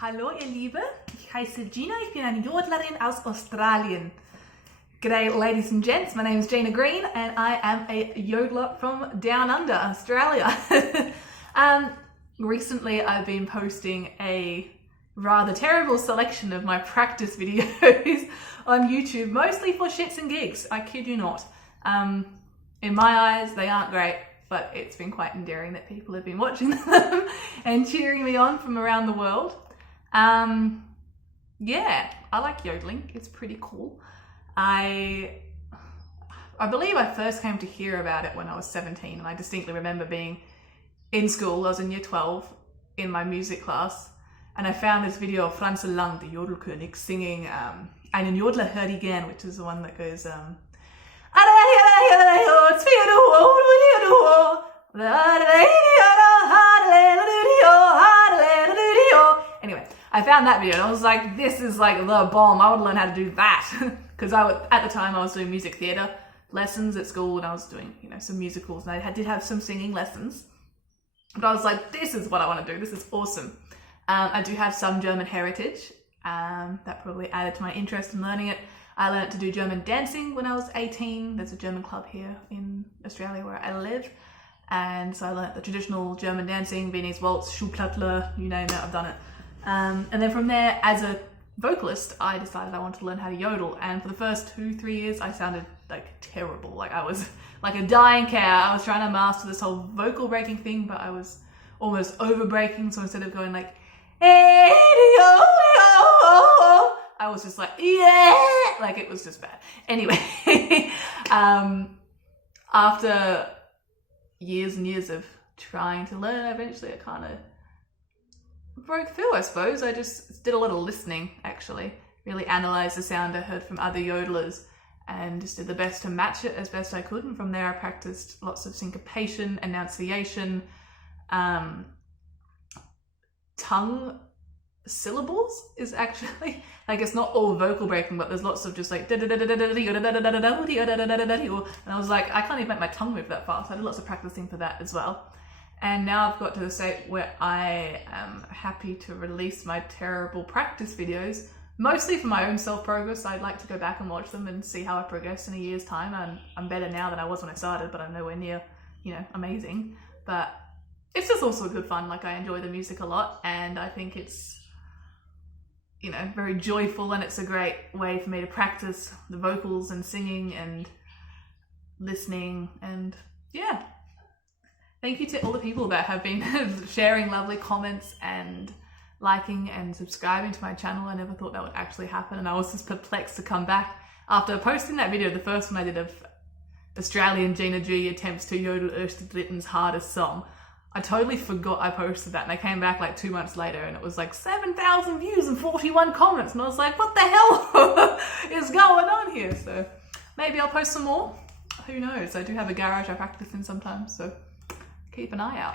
Hallo ihr Liebe, ich heiße Gina, ich bin eine Jodlerin aus Australien. G'day ladies and gents, my name is Gina Green and I am a yodeler from down under, Australia. Recently I've been posting a rather terrible selection of my practice videos on YouTube, mostly for shits and gigs, I kid you not. In my eyes they aren't great, but it's been quite endearing that people have been watching them and cheering me on from around the world. Yeah, I like yodeling, it's pretty cool. I believe I first came to hear about it when I was 17, and I distinctly remember being in school. I was in year 12 in my music class, and I found this video of Franz Lang, the Jodelkönig, singing Einen Jodler hör ich gern, which is the one that goes Anyway, I found that video and I was like, this is like the bomb. I would learn how to do that. Because at the time I was doing music theatre lessons at school, and I was doing, some musicals, and I did have some singing lessons. But I was like, this is what I want to do. This is awesome. I do have some German heritage. That probably added to my interest in learning it. I learned to do German dancing when I was 18. There's a German club here in Australia where I live. And so I learned the traditional German dancing, Viennese waltz, Schuhplattler, you name it, I've done it. And then from there, as a vocalist, I decided I wanted to learn how to yodel. And for the first 2-3 years, I sounded like terrible. Like I was like a dying cow. I was trying to master this whole vocal breaking thing, but I was almost over breaking. So instead of going like, I was just like, yeah, like it was just bad. Anyway, after years and years of trying to learn, eventually I kind of broke through, I suppose. I just did a lot of listening, actually. Really analysed the sound I heard from other yodelers and just did the best to match it as best I could. And from there I practiced lots of syncopation, enunciation, tongue syllables is actually, like, it's not all vocal breaking, but there's lots of just like, and I was like, I can't even make my tongue move that fast. I did lots of practicing for that as well. And now I've got to the state where I am happy to release my terrible practice videos, mostly for my own self-progress. I'd like to go back and watch them and see how I progress in a year's time. And I'm better now than I was when I started, but I'm nowhere near, amazing. But it's just also good fun. Like, I enjoy the music a lot, and I think it's, very joyful, and it's a great way for me to practice the vocals and singing and listening. And yeah. Thank you to all the people that have been sharing lovely comments and liking and subscribing to my channel. I never thought that would actually happen, and I was just perplexed to come back after posting that video, the first one I did of Australian Gina G attempts to yodel Österritten's hardest song. I totally forgot I posted that, and I came back like 2 months later and it was like 7,000 views and 41 comments, and I was like, what the hell is going on here? So maybe I'll post some more. Who knows? I do have a garage I practice in sometimes, so keep an eye out.